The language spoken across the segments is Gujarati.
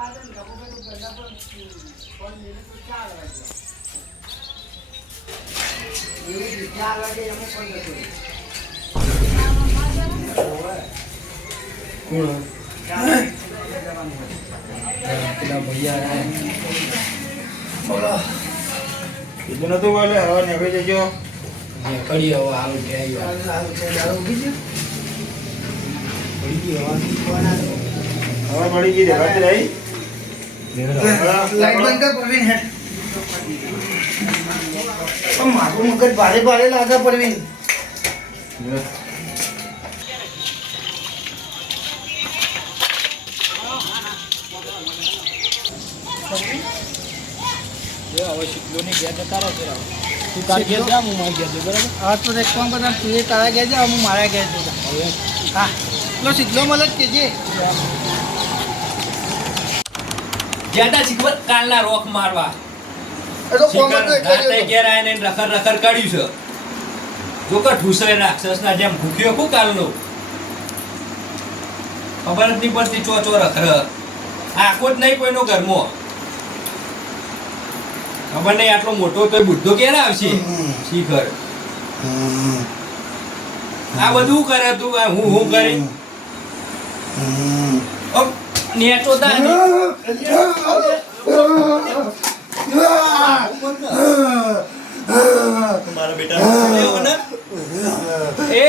Ibu tu boleh awak nak kerja jo. કરી હવે આવું કે Awak balik je dekat tadi. Light બંધ કર પરવીન હે મારું મગજ ભારે ભારે લાગે પરવીન હવે શીખલોની ગયા જતા રહો ફેર તું તાર ગયા જા હું માર ગયા બરાબર હા તો એક કામ કર તું એ તારા ગયા જા હું મારા ગયા જતા હવે હા લો સીધલો મલક કેજે જ્યાદા શીખવત કાલના રોક મારવા એ તો કોમ તો એક રાતે ઘેર આવીને રખર રખર કાઢ્યું છે જો કે ઠૂસરે રાક્ષસના જેમ ભૂખ્યો કુ કાલનો ખબર જ નહીં પડતી ચો રખર આખો જ નહીં કોઈનો ઘરમાં ખબર નહીં આટલો મોટો તો બુઢો ક્યારે આવશે શીખર આ બધું કરે તું આ હું કરી નેટો દા મારા બેટા લેવો ને એ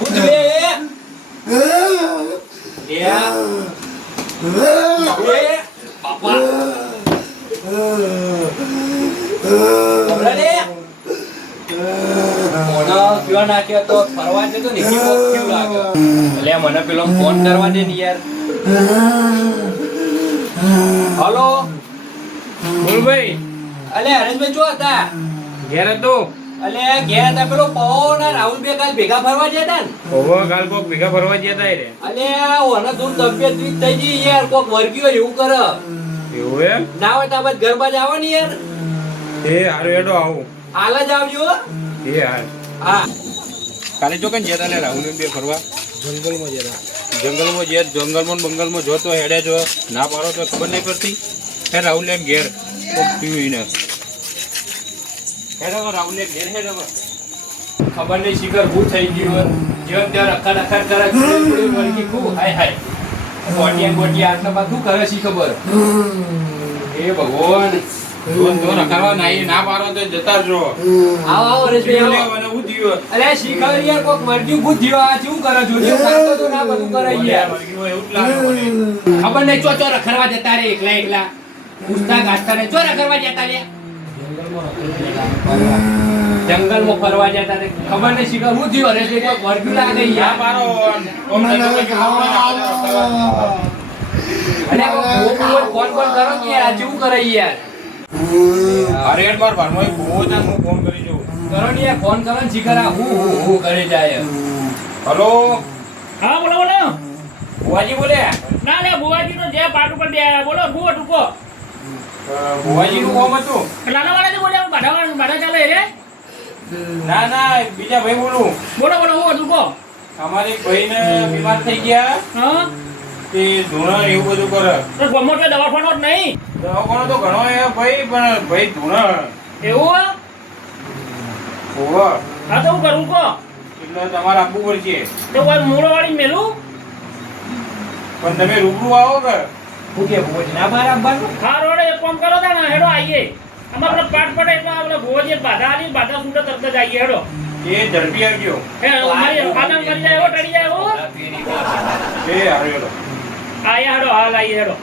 ઉઠ બે એ બાપા અરે મોનો ક્યો નાખ્યો તો ફરવા જતો ને કેવો કેવું લાગે એટલે મને પેલો ફોન કરવા દે ને યાર હાલો બોલ ભાઈ અલે હરેશભાઈ જો હતા ઘેર હતો અલે ઘેર હતા પેલો પવન અને રાહુલ બે કાલ ભેગા ફરવા ગયા હતા ને ઓવો કાલ કોક ભેગા ફરવા ગયા તા રે અલે ઓને દૂર તબિયત વીક થઈ ગઈ યાર કોક વર્ગ્યો એવું કરે એવું એમ ના હોય તો બસ ગરબા જ આવો ને યાર એ હારું એડો આવું હાલ જ આવજો એ હાર હા કાલે જો કઈ જતા ને રાહુલ બે ફરવા જંગલમાં જતા જંગલમાં બંગલમાં જો તો હેડે જો ના પાડો તો ખબર નહીં પડતી હે રાહુલ એમ ઘેર કોક પીવું ને હેડો રાહુલ એમ ઘેર હેડો ખબર નહીં શિખર ભૂત થઈ ગયું જેમ ત્યાં રખા રખા કરે વર્ગી ખૂબ હાય હાય ગોટિયા આટલા બધું કરે છે ખબર એ ભગવાન તો રખાવા નહીં ના પાડો તો જતા જો આવો રેશભાઈ આવો મને હું થયો અરે શિખર યાર કોક વર્ગી ભૂત થયો આ શું કરે જોજો કરતો તો ના બધું કરે યાર એવું જ લાગે મને ખબર નહીં ચો રખડવા જતા રે એકલા પૂછતા ગાછતા રે ચો રખડવા જતા રે જંગલમાં ફરવા જતા રે ખબર નહીં શિખર હું થયો અરે કોક વર્ગી લાગે યાર મારો અરે ફોન કરો કે યાર આ શું કરે યાર અરે યાર માર ભાઈ બહુ જ હું ફોન કરી જોઉં કરો ને યાર ફોન કરો ને શિખર આ હું કરે જાય હલો હા બોલો બોલો બુવાજી બોલે ના લે બુવાજી તો જે પાટ ઉપર દે બોલો ભૂ ટૂકો ભુવાજી નું કોમ હતું નાના વાળાથી બોલ્યા બાધા ચાલે રે ના ના બીજા ભાઈ બોલું બોલો બોલો હું ટૂકો અમારે એક ભાઈને બીમાર થઈ ગયા હા તે ધૂણા એવું બધું કરે તો ગમો તો દવાખાનો જ નહીં દવાખાનો તો ઘણો એ ભાઈ પણ ભાઈ ધૂણા એવું હોવા હા તો હું કરું કો એટલે તમારે આપવું પડશે તો કોઈ મૂળો વાળી મેલું પણ તમે રૂબરૂ આવો કે હું કે બુવાજી ના બહાર આવવાનું હા રોડે એક કામ કરો તા ને હેડો આવીએ અમારે પેલા પાટ પડે એટલે આપણે ભોજે બાધા આલી બાધા સુંદર તરત જ આવીએ હેડો એ ઝડપી આવજો હે અમારી આનંદ કરી જાય એવો ટળી જાય એવો એ હારેલો આયા હેડો હાલ આવીએ હેડો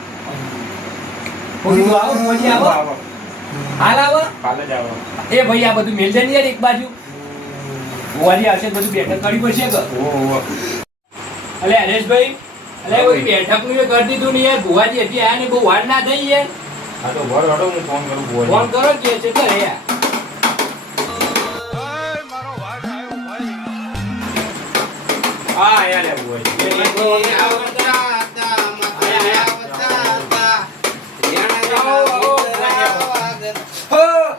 બુવાજી આવો હાલ આવો કાલે જ આવો એ ભાઈ આ બધું મેલ દે ને યાર એક બાજુ બુવાજી આવશે બધું બેઠક કરવી પડશે કે ઓહો અલે હરેશભાઈ અલે કોઈ બેઠક નું કરી દીધું ને યાર બુવાજી હજી આયા ને બહુ વાર ના થઈ યાર હા તો ભર હડો હું ફોન કરું ભુવાજી ફોન કરો કે છે કે યાર હા યાર ભુવાજી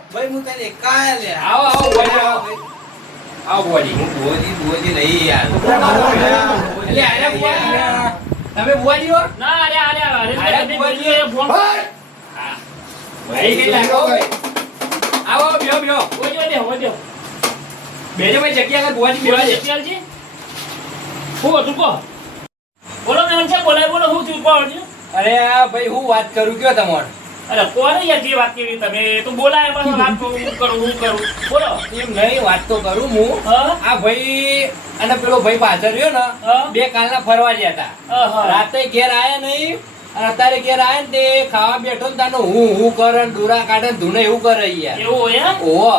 ભાઈ હું તને કાય લે આવો આવો બુવાજી આવો આવો બુવાજી બોજી નહીં યાર એટલે આયા બુવાજી તમે બુવાજી હો? ના અરે તમે બુવાજી. બોલીએ ફોન ભાઈ કઈ લાગો ભાઈ. આવો બેહો બેહો. ઓજો બેજો ભાઈ જગ્યા આગળ બુવાજી બેહો છે. જગ્યાજી હું હતું કો બોલો મેં છે બોલાય બોલો હું છું કોણ છે અરે આ ભાઈ હું વાત કરું કયો તમારે? અરે કોને યાર જે વાત કરી તમે તો બોલાય પણ વાત કરું હું કરું બોલો એમ નહીં વાત તો કરું હું. હા આ ભાઈ અને પેલો ભાઈ પાછળ રહ્યો ને હા. બે કાલના ફરવા ગયા હતા. હા રાતે ઘેર આયા નહીં અને અત્યારે ઘેર આયા ને તે ખાવા બેઠો ને તાનો હું કરે ને ડોરા કાઢે ને ધૂને એવું કરે યાર. એવું હોય એમ ઓહો.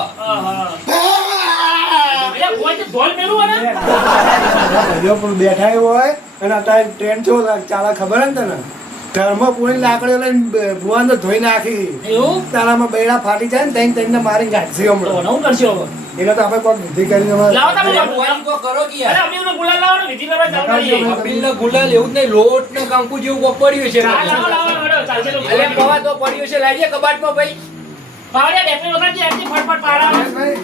અરે કોઈ ઢોલ મેલું ને ભાઈઓ પણ બેઠા એવો હોય અને અત્યારે ટ્રેન છો ચાલે ખબર ને તને ઘરમાં પૂરી લાકડીઓ લઈને ભુવાન તો ધોઈ નાખી એવું તારામાં બૈડા ફાટી જાય ને તેને મારી ગાંઠશે તો હમણાં નવું કરશો હવે એને તો આપણે કોઈ વિધિ કરીને લાવો તમે અરે બુવાજી કોક કરો કે અરે યાર. અમીરનો ગુલાલ લાવો ને વિધિ કરવા ચાલુ કરીએ કપિલનો ગુલાલ એવું જ નહીં, લોટ ને કંકુ જેવું કોક પડ્યું છે. લાવો હેડો ચાલશે તો અરે પવા તો પડ્યું છે, લાવીએ કબાટમાં ભાઈ. પાવડે ડેપની વખત જે ફટફટ પાડા અગાડો ભાઈ.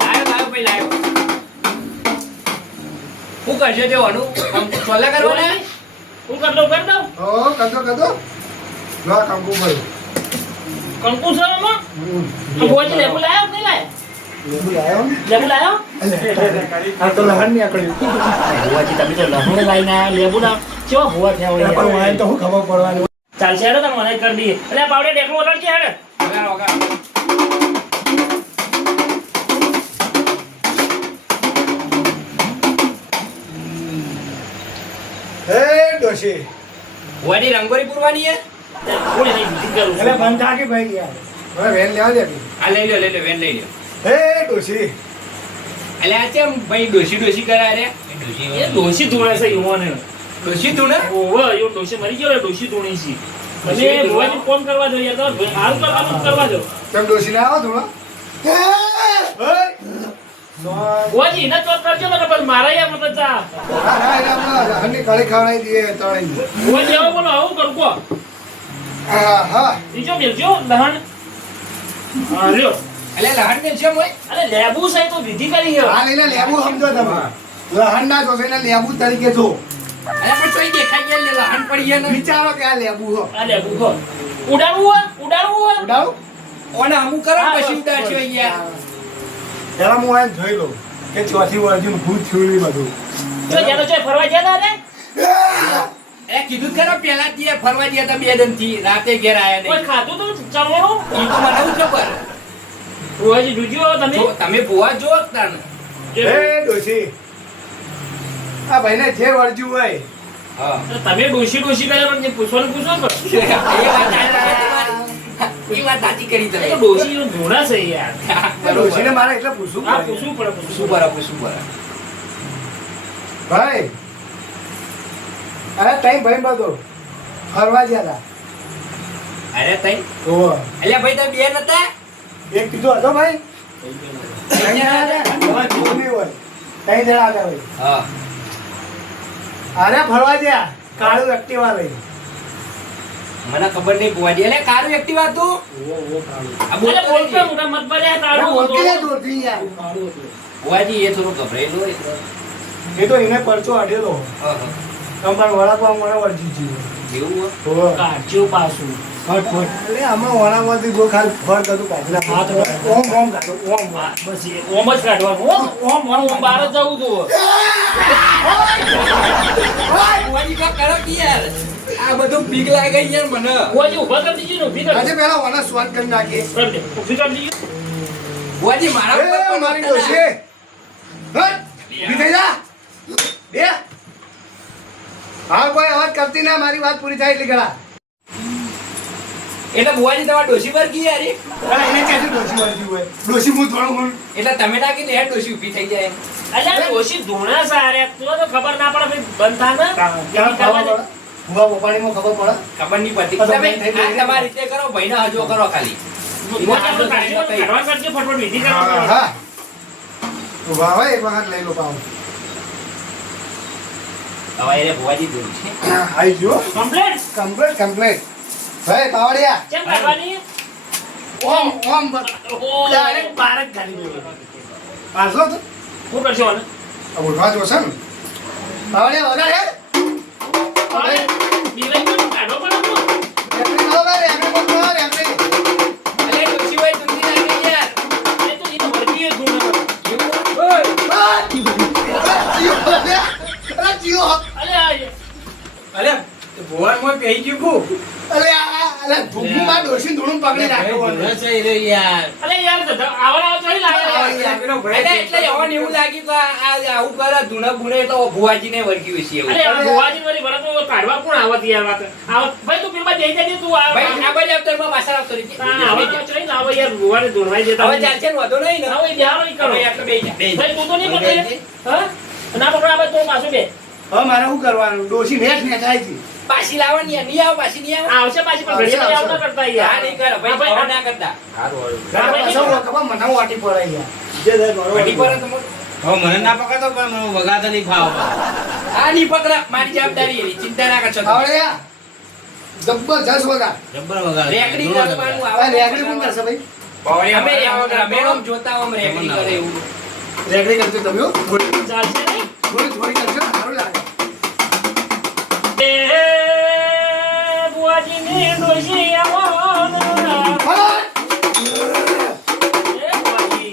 લાયો ભાઈ લાયો. શું કરશે તેવાનું? સોલા કરવાના? હું કરી દઉં કદો જો આ કંકુ ભાઈ કંકુ સરમાં ભોજી લેબુ લાયો કે નહીં લાયો લેબુ લાયો લેબુ લાયો આ તો લહણ ની આકડી ભોજી તમે તો લહણ લાઈને આયા લેબુ ના કેવા ભોવા થયા હોય પણ વાય તો હું ખબર પડવાની ચાલશે હેડો તમે મને કરી દઈએ એટલે પાવડે ડેકલું ઓલડ છે હેડે અગાડો અગાડો. હે ડોશી ભુવાજી રંગોળી પૂરવાની છે? થોડી નહીં વિધિ કરું એટલે બંધ થાકી ભાઈ યાર હવે વેન લેવા દે આ લઈ લો વેન લઈ લો. હે ડોશી એટલે આ ચેમ ભાઈ ડોશી ડોશી કરાય રે? એ ડોશી ધોળે છે યુવાને ડોશી તું ને? ઓવે યો ડોશી મરી ગયો રે ડોશી ધોણી છે તમે ભોજી ફોન કરવા જોઈએ તો હાલ કરવાનું કરવા દો કેમ ડોશી ને આવો થોડો ભોજી ન ચોક કરજો ને પછી મારા યા મત જા હની કળી ખવડાવી દઈએ તળી ભોજી આવો બોલો આવું કરું કો હા બીજો મેલજો લહણ હા લ્યો એટલે લહાણ ને છે મોય? અરે લેબુ છે તો વિધિ કરી છે આ લઈને લેબુ સમજો તમે લહણ ના જોશે ને લેબુ તરીકે જો અરે પણ તોય દેખાઈ ગયા લે લહાણ પડી ગયા ને. વિચારો કે આ લેબુ હો આ લેબુ કો ઉડાડવું હોય ઉડાવ ઓને અમુક કરો ને પછી ઉડાડશો અહીંયા. પેલા હું આને જોઈ લઉં કે ચોથી વર્જુન ભૂત થયું ઈ બધું જો જાનો છે ફરવા ગયા તા રે એ કીધું ખરો પેલા જ યાર ફરવા ગયા હતા 2 દિનથી, રાતે ઘેર આયા કોઈ નહીં. ખાતું તો ચમણું ઈ તો મને શું ખબર. ભોજી જોજો તમે જો તમે ભુવા જો તાન. એ ડોશી આ ભાઈને જે વર્જુ હોય હા. તમે ડોશી કરે પણ જે પૂછવાનું પૂછો એ વાત તમારી. એ વાત સાચી કરી તો તમે. ડોશી નું ધોણા છે યાર ડોશીને મારે એટલે પૂછવું આ પડે. પૂછવું પડે શું બરાબર શું બરાબર. ભાઈ અરે ટાઈમ ભાઈ બધો ફરવા ગયા હતા અરે તઈ ઓહો અલ્યા ભાઈ તમે બે નતા? એક કીધું હતો ભાઈ ત્રણ જણા હતા. હવે જોવું નહીં હોય. ત્રણ જણા હતા ભાઈ હા. અરે ફરવા ગયા કાળું એક્ટિવા લઈ મને ખબર નહીં ભુવાજી. એટલે કારું એક્ટિવા હતું? આ એટલે બોલતો બોલતો નહીં. મોટા મત ભર્યા તાળું ઓળખી લે દૂરથી યાર ભુવાજી એ થોડો ગભરાયેલો એટલે. એ તો એને પરચો અડેલો હા, હા. તમારે વળાકવા મને વર્જી જીવો એવું હોય? ઓહો કાઢજો પાછું એટલે આમાં વણામાંથી ગો ખાલી ફળ કદું કાઢી નાખો. હા, તો ઓમ ઓમ કાઢો ઓમ બસ એ ઓમ જ કાઢવાનું ઓમ બહાર જ જવું તું ભુવાજી કાંઈક કરો કે યાર. આ બધું બીક લાગે યાર મને. ભોજી ઉભા કરી દીધી ને ઊભી કરી આજે પેલા વણા સ્વાદ કરી નાખીએ કરી દે ઊભી કરી દીધી ભુવાજી મારા ઉપર એ પણ મારી નતા. ડોશી હટ ઊભી થઈ જા બે હા કોઈ અવાજ કરતી ના મારી વાત પૂરી થાય એટલે ગળા એટલે ભુવાજી તમારા ડોશી પર કી યાર એ? અરે એને ક્યાંથી ડોશી વર્જી હોય ડોશી હું થોડું હું એટલે તમે ના કીધું યાર ડોશી ઊભી થઈ જાય. અલ્યા ડોશી ધૂણા સારે તો ખબર ના પડે ભાઈ બંધ થા ને ક્યાં ખબર પડે ભૂવા પોપાણીમાં ખબર પડે ખબર નહીં પડતી. તો તમે થઈ ગઈ. આ તમારી રીતે કરો, ભાઈને હજો કરો ખાલી. કાઢવા કરજો ફટફટ વિધિ હા કરવા હા ઉભા હોય એક વખત લઈ લો પાવ હવે એને ભુવાજી દોરી છે. આઈ ગયો કમ્પ્લેટ કમ્પ્લીટ કમ્પ્લીટ ભાઈ પાવડિયા કેમ કાઢવાની ઓમ ઓમ ઓહો ડાયરેક્ટ બાર જ ગાડી ગયો પાછો તો શું કરશો આને આ ઉઠવા જોશે ને હવે વગર હે હવે દિવાઈ તો કાઢો પણ તો. રેફરી ખાઓ ભાઈ, રેફરી બોલ કરો, રેફરી. અલે ડોશીભાઈ જલ્દી લાગે યાર. એ તો એ તો વળગી જ ગુણ. અરે જીઓ, અલે આ અલે ભુવનમાં પેઈ ગયું કુ અરે ધૂમમાં ડોશી ધૂણું પકડી રાખ્યો હોય. અલે યાર તો આવડા ચોઈ લાગે. અલે એટલે એવાને એવું લાગ્યું કે આ આવું કરે ધૂણા બુણે તો ભુવાજીને વળગ્યું છે એવું. અરે આ ગોવાજી વાળી વરસ તો કાઢવા કોણ આવત યાર વાત. આવત ભાઈ તું પેલા જઈ જજે તું આ. ભાઈ આ બાજુ આવતો એમાં પાછળ આવતો રહી. આવત ચોઈ ના આવે યાર ગોવાને દોડવાઈ દેતા. હવે ચાલશે ને વાંધો નહીં ને. હવે ધ્યાન નહીં કરો. હવે આપણે બેહી જા. ભાઈ તું તો નહીં પકડે. હા ના પકડા ભાઈ તો પાછું બે. હવે મારે શું કરવાનું? ડોશી નેટ નેખાય છે. પાછી લાવવાની યાર. નહીં આવ પાછી નહીં આવ. આવશે પાછી પણ ઘડીએ આવ ના કરતા હા યાર. નહીં કરે ભાઈ ભાઈ, આવું ના કરતા. પાછો ખબર મને વાટી પડે યાર. જે થાય મારો ઘડી પર તો હવે મને ના પકડતો પણ મને વગાડતા નહીં ફાવ આ નહીં પકડા મારી જવાબદારી એવી ચિંતા ના કરશો તમે. આવડે યાર. જબરજસ્ત વગા. જબ્બર વગાડ રેકડી કરવાનું હવે આવે. રેગડી કોણ કરશે ભાઈ? અમે અમે આમ જોતા આમ રેકડી કરે એવું. રેગડી કરજો તમે હો. થોડી ચાલશે નહીં. થોડી કરજો, સારું લાગે. એ બુઆજીની ડોશી આવવાના. હા! એ બુઆજી.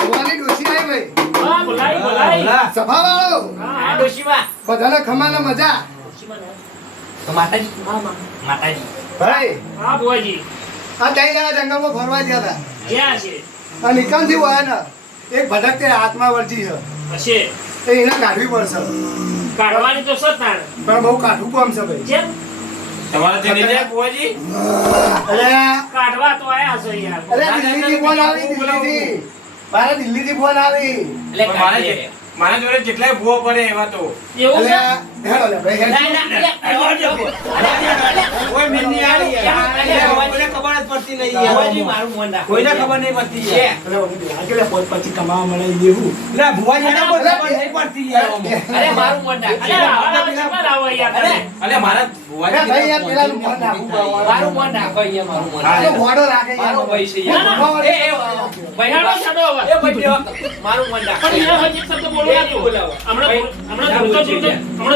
ભુવાની ડોશી આવી ભાઈ. હા બોલાય બોલાય. સભાવાળો. આ ડોશીમાં બધાને ખમાના મજા. તો માતાજી માતાજી ભાઈ હા બુઆજી. આ ત્રણ જણા જંગલમાં ફરવા ગયા હતા. ક્યાં છે? આ નિકાલથી હોય ને એક ભટકતે હાથમાં વળતી છે. પછી એ એને કાઢવી પડશે. કાઢવાની તો સતાર. પણ બહુ કાઢવું કામ છે ભાઈ. જેમ તમારે તે નહીં જાય બુવાજી અરે કાઢવા તો આયા છો યાર. અરે દિલ્હીથી ફોન આવી, દિલ્હીથી. મારે દિલ્હીથી ફોન આવી. એટલે પણ મારા જોડે જેટલાય ભૂવો પડે એવા તો એવું અરે છે? હેડો લે ભાઈ, હેડ. ના, ના, કોઈ મેં નહીં આવી કોઈને ખબર જ પડતી નહીં ભુવાજી મારું મન રાખો. કોઈને ખબર નહીં પડતી છે. અરે ઓલી આગળ પોત પછી કમાવા મળે દેવું. લે ભુવાજીને કોઈ ખબર નહીં પડતી યાર અરે મારું મન રાખો. અરે આવા શીખવા લાવો યાર તમે. અલે મારા અરે ભુવાજી ભાઈ યાર પેલાનું ફોન નાખવું પડે. મારું મન રાખો અહીંયા મારું મન હા, આ તો ઘોડો રાખે યાર. મારો ભાઈ છે ના, ના. યાર. ભાઈ હેડો, હેડો હવે. એ ભાઈ બેવા. મારું મન રાખો. પણ યાર હજી એક શબ્દ બોલવા એ નહીં દો. બોલાવો. હમણાં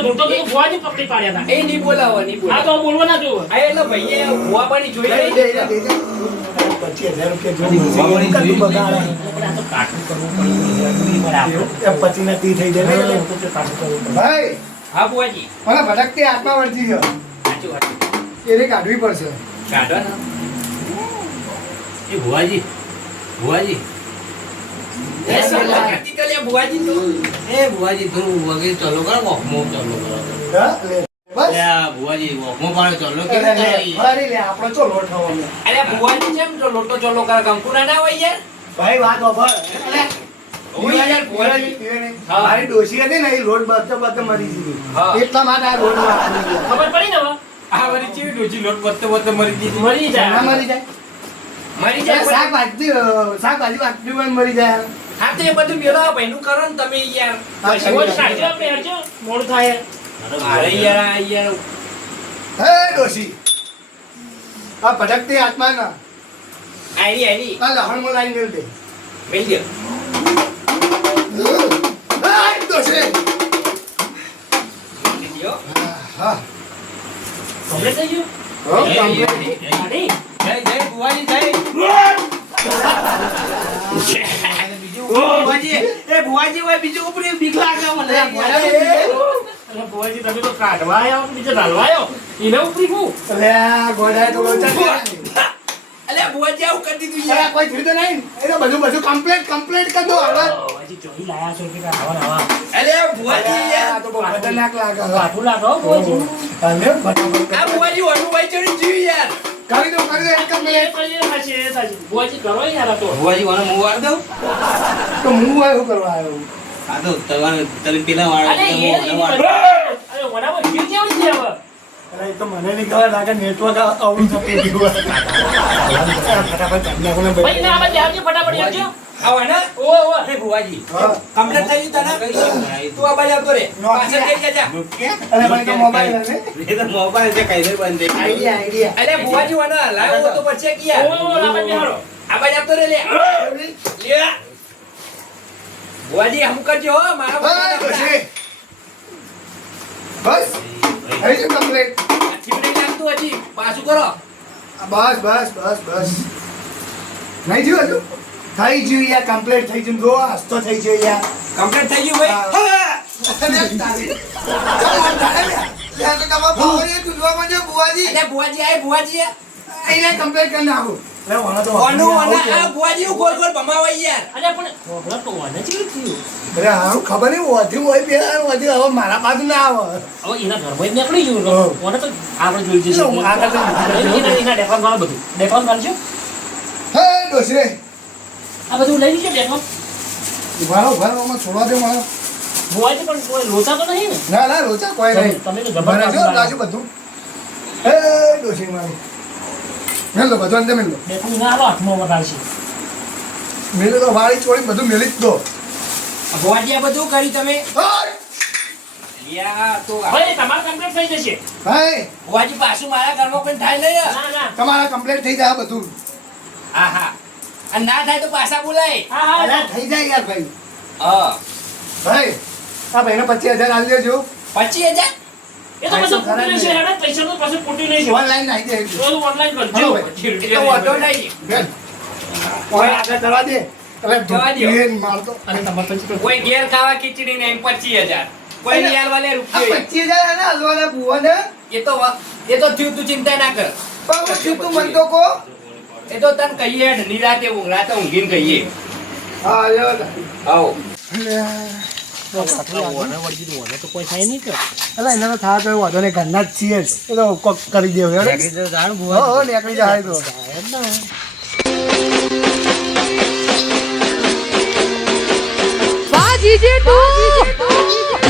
ધૂળતો તો ભુવાજી પકડી પાડ્યા હતા. એ નહીં બોલાવો નહીં હા બોલાવો. તો બોલવા ના જોવો. આ એટલે ભાઈએ ભુવાબાની જોઈ દે, લઈ. દે, દે, દે. 25,000 રૂપિયા જોઈ કશું બગાડે. એ 25 ના 30 થઈ જાય ને એટલે ભાઈ હા ભુવાજી મને ભટકતી આત્મા વળતી છે. સાચું વાત. એને કાઢવી પડશે. કાઢો ને. એ ભુવાજી ભુવાજી એ સલાહ કરતી તો લે ભુવાજી તો. એ ભુવાજી થોડું વગેરે ચાલો કરો વોકમો ચાલો કરો હા, લે. બસ એ આ ભુવાજી વોકમો પાડો ચાલો લે, કેવી લે, રીતે ફરી લે, આપણો ચો લોટ થવાનો. અરે ભુવાજી કેમ તો લોટો ચોલો કરે કંકુના ના હોય યાર. ભાઈ વાત ઓફર. હોય યાર ભુવાજી. હા. મારી ડોશી હતી ને એ લોટ બચતો બચતો મરી હા. ગઈ. એટલા માટે આ લોટ ખબર પડી ને હવે? આ વળી ચેવી ડોજી લોટ વધતો વધતો મરી દીધી મરી જાય. મરી જાય. મરી જાય. શાકભાજી વાટલી હોય ને મરી જાય. હા તો એ બધું મેળવો ભાઈનું કરો ને તમે યાર. રોજ કાઢજો આપણે હેડજો. મોડું થાય. અરે યાર આ યાર હે ડોશી આ ભટકતી આત્મા ના આઈ આઈ આ લહણમાં લાઈન મેળ દે. મેલ દે. હે ડોશી લ્યો. હા કમ્પ્લીટ થઈ ગયું? હો કમ્પ્લીટ. કાઢી. જય જય ભુવાજી જય ભુવાજી એ ભુવાજી હોય બીજું ઉપરી બીક લાગે મને અરે ભુવાજી તમે તો કાઢવા આવ્યો કે બીજે ઢાલવા આવ્યો? એને ઉપરી હું? અલે આ ગોડાએ તો લોચા અલે ભુવાજી આવું કરી દીધું અરે યાર. કોઈ થયું તો નહીં. એ તો બધું કમ્પ્લીટ કર દો હવે. ભુવાજી ચોરી લાયા છો કે આવા નવા? અલે ભુવાજી આ યાર. તો બહુ ખતરનાક લાગે હવે. કાઠું લાગો ભુવાજી. અલે ફટાફટ આ ભુવાજી ઓનું ભાઈ ચડી જીવ યાર. કરી દો એક જ એ મિનિટ. થશે, એ થશે. ભુવાજી કરો યાર આ તો. ભુવાજી મને હું વાર દઉં તો હું શું કરવા આવ્યો? આ તો તમારે તમે પેલા અરે વાળા એ અરે વડામાં ગીર કેવું છે હવે? અરે એ તો મને નહીં ખબર લાગે નેટવર્ક આવડું થતું ગયું. ફટાફટ કાઢી નાખો ને ભાઈ ભાઈ. ના આવા આવજો ફટાફટ આવજો. આવા ને ઓ ઓ એ ભુવાજી હા. કમ્પ્લીટ થઈ ગયું તને તું આ બાજુ આવતો રે પાછળ જઈ જા. અરે ભાઈ તો મોબાઈલ હશે. એ તો મોબાઈલ છે કઈ બંધ થઈ ગયું. આઈડિયા. અલે ભુવાજી વાના લાવો તો પછી કે યાર ઓ લાવા બેહાડો. આ બાજુ આવતો રે લે લે ભુવાજી હમ કરજો હો, મારા હા, ડોશી. બસ થઈ ગયું કમ્પ્લીટ. હાથી નહીં લાગતું હજી પાછું કરો. બસ બસ બસ બસ નહીં થયું હજુ થઈ ગયું યાર કમ્પ્લીટ થઈ ગયું જો હસતો થઈ ગયો યાર કમ્પ્લીટ થઈ ગયું ભાઈ. અરે ભુવાજી આય ભુવાજી ઓનું ઓના આ ભુવાજી હું ગોલ ગોલ ભમાવાય યાર. અરે પણ ખબર તો વાને ચેવી થયું ખબર નહીં વધ્યું હોય પેલા વધ્યું હવે મારા બાજુ ના આવે હવે એના ઘરમાં જ નીકળી ગયું કોને તો આપણે જોઈ જઈશું હું આગળ તો એના ડેકવાન વાળા બધું ડેકવાન વાળું છે હે ડોશી આ બધું લઈ લીધું ડેકવાન ઉભારો છોડવા દે મારો ભુવાજી પણ કોઈ લોચા તો નહીં ને ના ના રોચા કોઈ નહીં તમે તો ભરે જો જબરદસ્ત રાજુ બધું હે ડોશી મારી મેલ દો બધું અંદર મેલ દો ડેકવાન ના આલો હાથમાં વધારશે મેલ દો વાળી ચોળી બધું મેલી જ દો ભુવાજી આ બધું કરી તમે ઓય! યા તો હવે તમારે કમ્પ્લીટ થઈ જશે ભાઈ ભુવાજી પાછું મારા ઘરમાં પણ થાય નહીં. ના ના તમારા કમ્પ્લીટ થઈ જાય બધું હા હા અને ના થાય તો પાછા બોલાય. હા હા અરે થઈ જાય યાર ભાઈ હા ભાઈ આ ભાઈને 25,000 આલી દેજો 25,000 એ તો પછી પૂટી નહીં છે હેડા પૈસા તો પછી પૂટી નહીં છે ઓનલાઈન નાખી દેજો બધું ઓનલાઈન હા કરજો ભાઈ. એ તો વાંધો નહીં. બેન ઓય આગળ કરવા દે અરે જવા દ્યો. બેન મારતો અને તમારે પછી તો કોઈ ઘેર ખાવા ખીચડી નહીં 25,000 કોઈ રિયાલ વાલે આ રૂપિયો 25,000 આને હલવાના બુવાને એ તો થયું તું ચિંતા ના કર. પણ હું તું મન તો કો એ તો તને કહીએ નિરાતે ઊંઘરાતે ઊંઘીને કહીએ. હા લ્યો આવો તો કોઈ થાય નહીં કે અલા એના થા તો વાંધો નહીં ઘરના જ છીએ જ. એ તો કોક કરી દેવ યાર હો નીકળી જાય તો વાહ જીજે તું